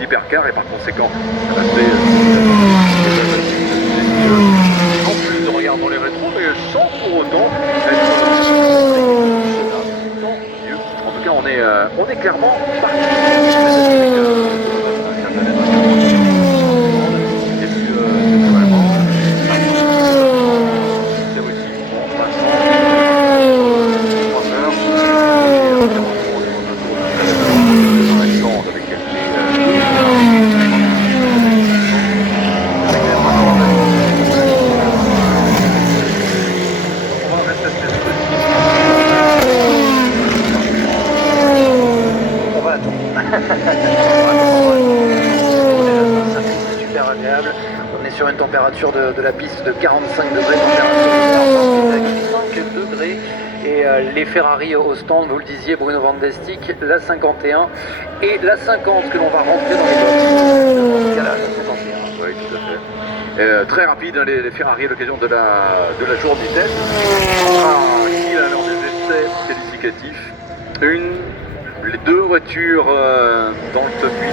d'hypercar et par conséquent ça fait en plus de regarder dans les rétros, mais sans pour autant être tant mieux. En tout cas, on est clairement parti. Et puis, naturellement, c'est aussi en passant 3 heures. Avec c'est super agréable. On est sur une température de la piste de 45 degrés, température avec 5 degrés. Et les Ferrari au stand, vous le disiez, Bruno Van Destik, la 51 et la 50 que l'on va rentrer dans les box. La 51. Oui, tout à fait. Très rapide, hein, les Ferrari à l'occasion de la journée test. Qui a lors des essais qualificatifs les deux voitures dans le top 8.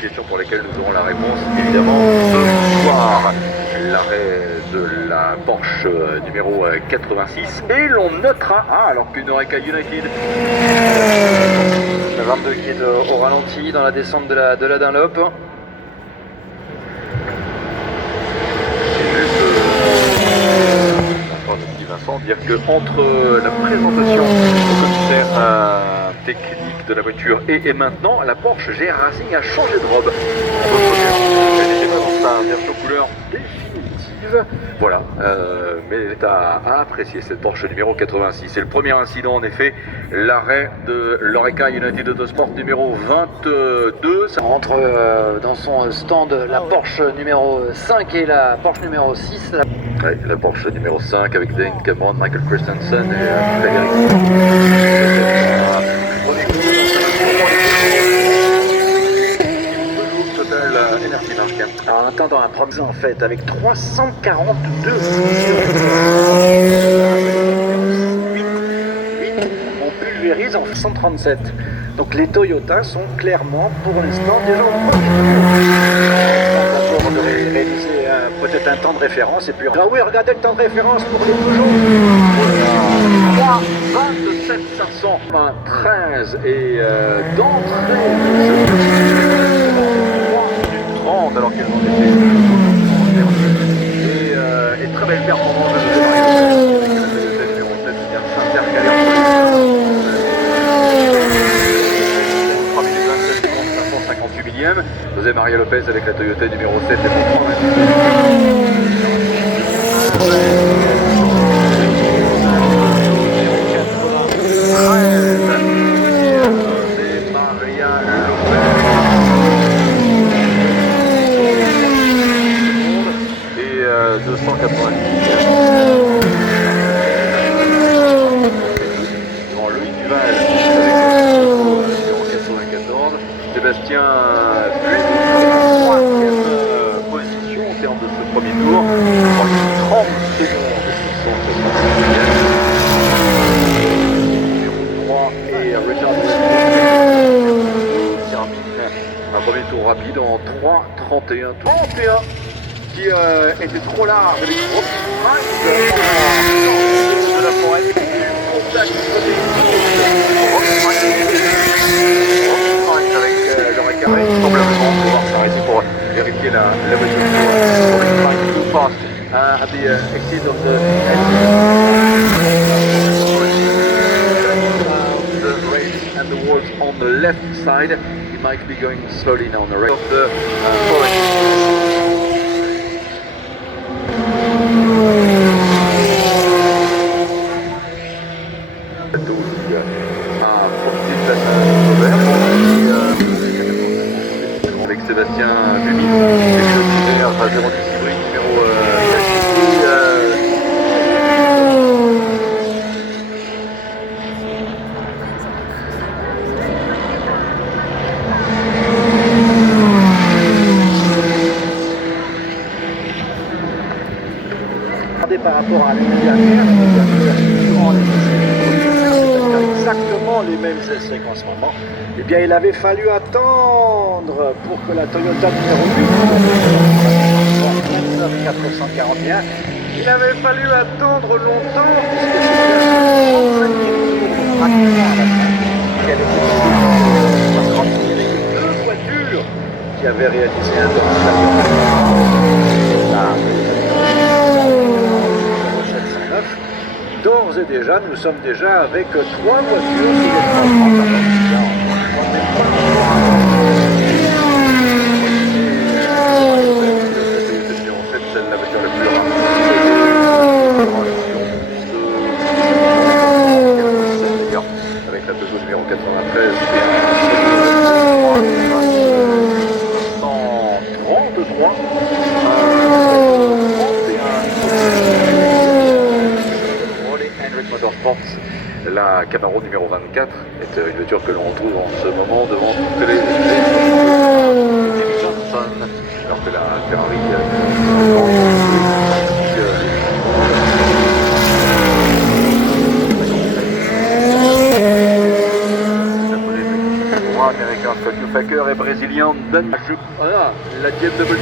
Question pour laquelle nous aurons la réponse évidemment ce soir. L'arrêt de la Porsche numéro 86 et l'on notera, alors qu'une Oreca United, la 22 qui est au ralenti dans la descente de la Dunlop. Vincent, dire que entre la présentation au commissaire technique de la voiture et maintenant, la Porsche GR Racing a changé de robe. Elle n'était pas dans sa version couleur définitive. Voilà, mais elle est à apprécier cette Porsche numéro 86. C'est le premier incident en effet, l'arrêt de l'Oreca United Autosport numéro 22. Ça rentre dans son stand la Porsche numéro 5 et la Porsche numéro 6. Ouais, la Porsche numéro 5 avec Dane Cameron, Michael Christensen et Frédéric. Total Energy Mark. Alors, un temps dans la première en fait avec 342 8 on pulvérise en 137. Donc les Toyota sont clairement pour l'instant déjà en premier tour. De réaliser peut-être un temps de référence et puis oui, regardez le temps de référence pour les Peugeot. 27 513 et d'entrée 30 alors qu'elles ont été et très belle performance de numéro 7 qui vient s'intercaler entre 3 minutes 27 secondes 558 millièmes. José Maria Lopez avec la Toyota numéro 7 et Sébastien Buis, troisième position en termes de ce premier tour, 30 secondes, 660 et Richard termine un premier tour rapide en 3.31. 31 qui était trop large avec trop de de la forêt du contact avec l'oreille carré, probablement pouvoir s'arrêter pour vérifier la voiture too fast at the exit of the race and the walls on the left side. He might be going slowly now on the right of the forest. Avec Sébastien Bumis, à 0 numéro par rapport à l'année dernière, exactement les mêmes essais qu'en ce moment, eh bien il avait fallu attendre pour que la Toyota numéro 8, 441, il avait fallu attendre longtemps puisque c'était 2 voitures qui avaient réalisé un d'ores et déjà, nous sommes déjà avec 3 voitures sur les 330. C'est la voiture la plus rapide. Avec la Peugeot numéro 93 133 Motorsports. La Camaro numéro 24 est une voiture que l'on trouve en ce moment devant toutes les Johnson, alors que la Ferrari américain Scott Facker et brésilien Dan. Voilà, la BMW.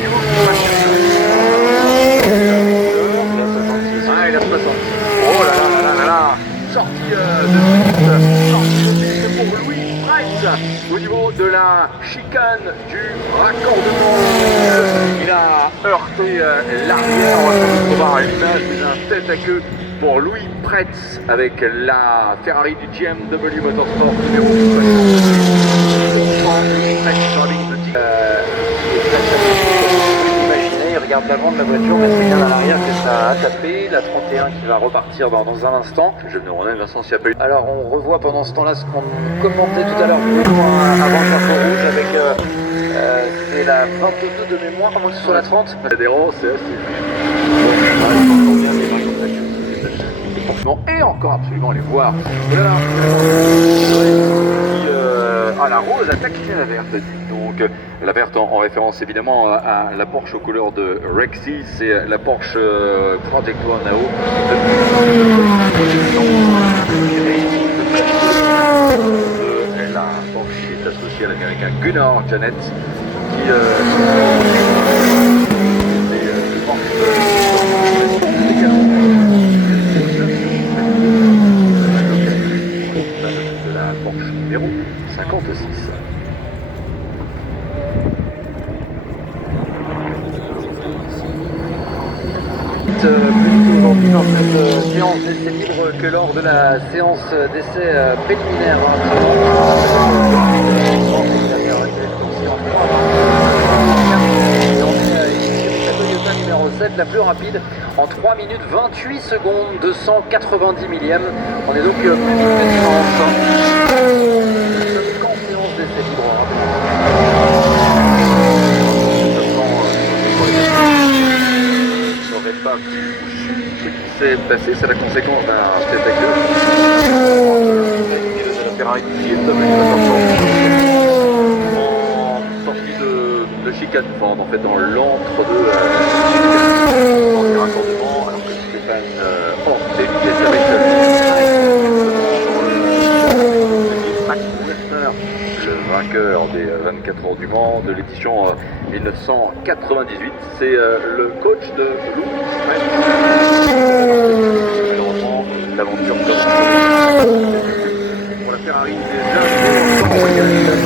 Ah, il a 66. Oh là là là là là. Sortie de piste pour Louis Price au niveau de la chicane du raccordement. Il a heurté l'arrière. On va voir à l'image d'un tête à queue pour Louis Pretz avec la Ferrari du GMW Motorsport numéro 60. Il regarde l'avant de la voiture, mais c'est bien à l'arrière que ça a tapé. La 31 qui va repartir dans un instant. Je me demandais, Vincent, s'il n'y a pas eu. Alors on revoit pendant ce temps-là ce qu'on commentait tout à l'heure avant le drapeau rouge avec c'est la 22 de mémoire, à moins que ce soit la 30. Adhérent, c'est assez et encore absolument les voir. Voilà. La rose a taquiné la verte. Donc la verte en référence évidemment à la Porsche aux couleurs de Rexy, c'est la Porsche Trajectoire Nao. La Porsche est associée à l'américain Gunnar Janet qui de la Porsche numéro 56. Plus aujourd'hui dans cette séance d'essai libre que lors de la séance d'essai préliminaire. La Toyota numéro 7, la plus rapide, en 3 minutes 28 secondes, 290 millièmes. On est donc plus de séance d'essai libre. Pas ce qui s'est passé, c'est la conséquence d'un tête à queue. La Ferrari qui est en sortie de chicane Ford, en fait, dans l'entre-deux raccordement, alors que Stéphane Ortelli est avec le vainqueur des 24 heures du Mans de l'édition 1998. C'est le coach de Louis. Malheureusement, l'aventure commence. Pour la Ferrari, déjà,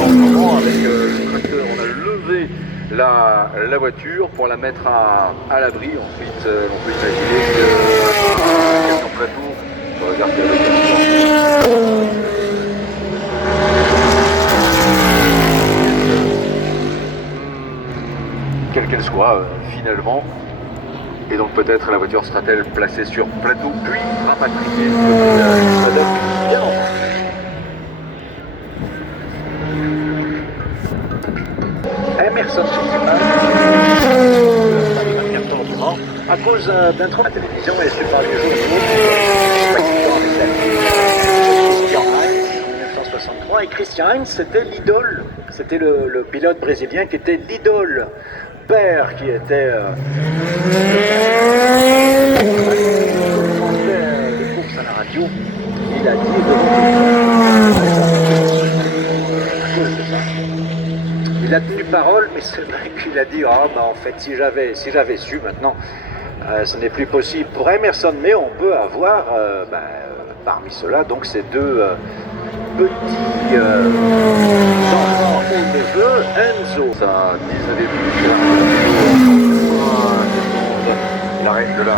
en ce moment, avec le tracteur, on a levé la voiture pour la mettre à l'abri. Ensuite, on peut imaginer que camion plateau, on va regarder avec quelle qu'elle soit finalement, et donc peut-être la voiture sera-t-elle placée sur plateau puis rapatriée bien entendu. Emerson à cause d'un trou à la télévision et je parle du jour et Christian Heinz, c'était l'idole, c'était le pilote brésilien qui était l'idole. Père qui était les courses à la radio, il a dit il a tenu parole, mais c'est vrai qu'il a dit, ah bah en fait si j'avais su maintenant, ce n'est plus possible. Pour Emerson, mais on peut avoir parmi ceux-là donc ces deux petits enfants ou neveux, Enzo. Ça 19 plus. Il arrête de là.